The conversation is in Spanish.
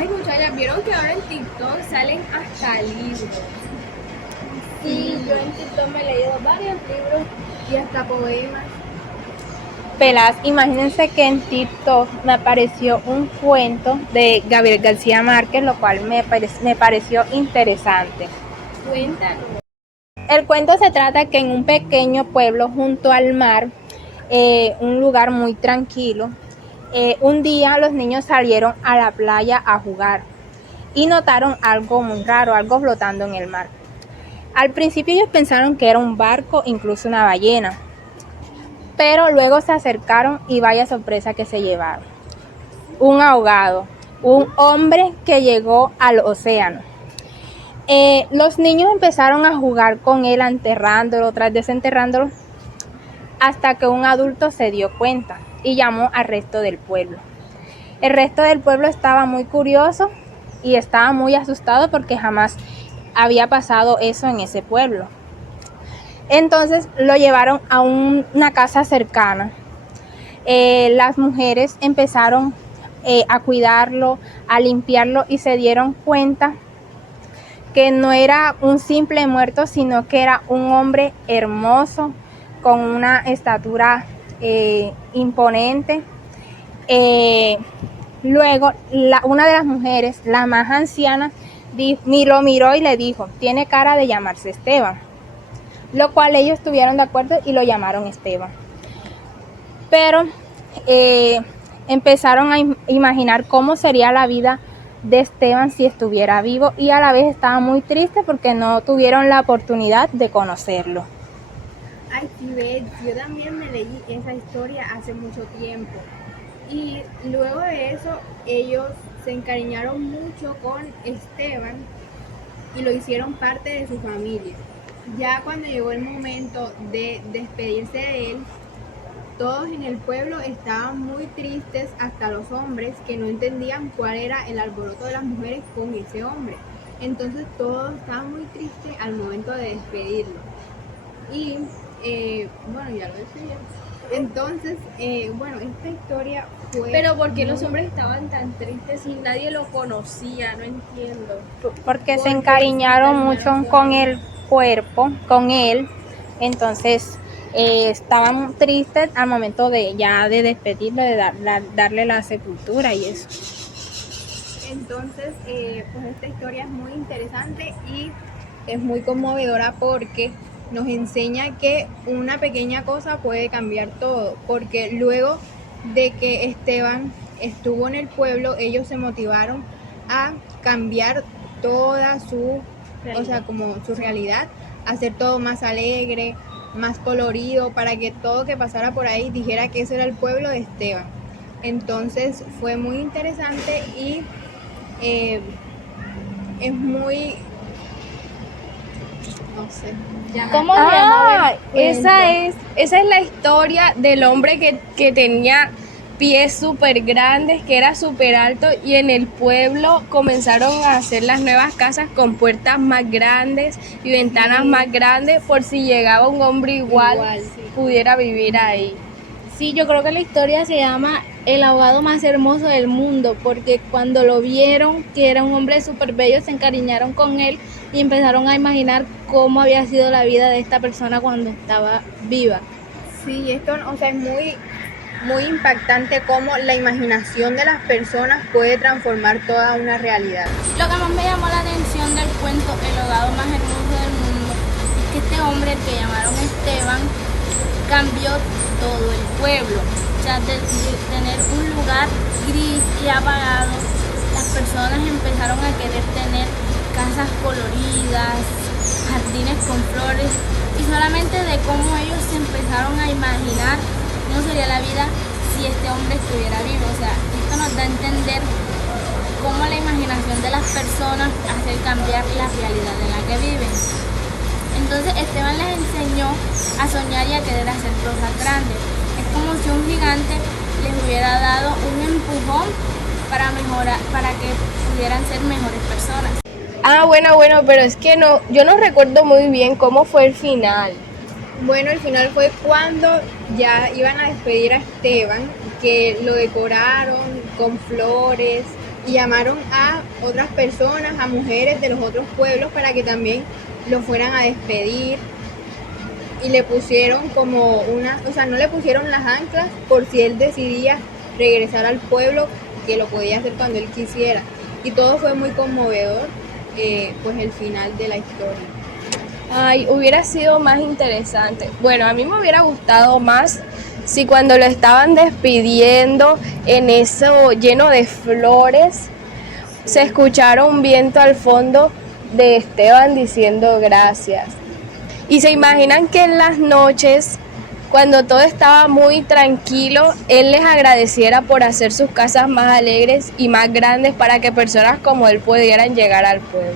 Ay, muchachas, ¿vieron que ahora en TikTok salen hasta libros? Sí, yo en TikTok me he leído varios libros. Y hasta poemas. Pelas, imagínense que en TikTok me apareció un cuento de Gabriel García Márquez, lo cual me pareció interesante. Cuéntanos. El cuento se trata que en un pequeño pueblo junto al mar, un lugar muy tranquilo, un día los niños salieron a la playa a jugar y notaron algo muy raro, algo flotando en el mar. Al principio ellos pensaron que era un barco, incluso una ballena, pero luego se acercaron y vaya sorpresa que se llevaron. Un ahogado, un hombre que llegó al océano. Los niños empezaron a jugar con él, enterrándolo, tras desenterrándolo, hasta que un adulto se dio cuenta y llamó al resto del pueblo. El resto del pueblo estaba muy curioso y estaba muy asustado porque jamás había pasado eso en ese pueblo. Entonces lo llevaron a una casa cercana. Las mujeres empezaron a cuidarlo, a limpiarlo y se dieron cuenta que no era un simple muerto, sino que era un hombre hermoso, con una estatura imponente. Luego, una de las mujeres, la más anciana, lo miró y le dijo, tiene cara de llamarse Esteban, lo cual ellos estuvieron de acuerdo y lo llamaron Esteban. Pero empezaron a imaginar cómo sería la vida de Esteban si estuviera vivo, y a la vez estaba muy triste porque no tuvieron la oportunidad de conocerlo. Ay, sí, ves, yo también me leí esa historia hace mucho tiempo. Y luego de eso, ellos se encariñaron mucho con Esteban y lo hicieron parte de su familia. Ya cuando llegó el momento de despedirse de él, todos en el pueblo estaban muy tristes, hasta los hombres que no entendían cuál era el alboroto de las mujeres con ese hombre. Entonces todos estaban muy tristes al momento de despedirlo. Y bueno, ya lo despidieron. Entonces, bueno, esta historia fue... Pero ¿por qué los hombres estaban tan tristes si nadie lo conocía? No entiendo. Porque se encariñaron mucho con el cuerpo, con él. Entonces estaban tristes al momento de ya de despedirlo, de darle la sepultura y eso. Entonces, pues esta historia es muy interesante y es muy conmovedora porque nos enseña que una pequeña cosa puede cambiar todo, porque luego de que Esteban estuvo en el pueblo, ellos se motivaron a cambiar toda su, o sea, como su realidad, hacer todo más alegre, más colorido, para que todo que pasara por ahí dijera que ese era el pueblo de Esteban. Entonces fue muy interesante y es muy, no sé. ¿Cómo se llama? Esa Esa es la historia del hombre que tenía pies súper grandes, que era súper alto, y en el pueblo comenzaron a hacer las nuevas casas con puertas más grandes y ventanas más grandes por si llegaba un hombre igual, sí. pudiera vivir ahí. Sí, yo creo que la historia se llama El ahogado más hermoso del mundo, porque cuando lo vieron, que era un hombre súper bello, se encariñaron con él y empezaron a imaginar cómo había sido la vida de esta persona cuando estaba viva. Sí, esto, o sea, es muy, muy impactante cómo la imaginación de las personas puede transformar toda una realidad. Lo que más me llamó la atención del cuento El ahogado más hermoso del mundo es que este hombre, el que llamaron Esteban, cambió todo el pueblo. O sea, de tener un lugar gris y apagado, las personas empezaron a querer tener casas coloridas, jardines con flores, y solamente de cómo ellos se empezaron a imaginar cómo sería la vida si este hombre estuviera vivo. O sea, esto nos da a entender cómo la imaginación de las personas hace cambiar la realidad en la que viven. Entonces Esteban les enseñó a soñar y a querer hacer cosas grandes. Es como si un gigante les hubiera dado un empujón para mejorar, para que pudieran ser mejores personas. Bueno, pero es que no, yo no recuerdo muy bien cómo fue el final. Bueno, el final fue cuando ya iban a despedir a Esteban, que lo decoraron con flores y llamaron a otras personas, a mujeres de los otros pueblos para que también lo fueran a despedir y le pusieron como o sea, no le pusieron las anclas por si él decidía regresar al pueblo, que lo podía hacer cuando él quisiera. Y todo fue muy conmovedor, pues el final de la historia. Ay, hubiera sido más interesante. Bueno, a mí me hubiera gustado más si cuando lo estaban despidiendo en eso lleno de flores, se escuchara un viento al fondo de Esteban diciendo gracias. Y se imaginan que en las noches, cuando todo estaba muy tranquilo, él les agradeciera por hacer sus casas más alegres y más grandes para que personas como él pudieran llegar al pueblo.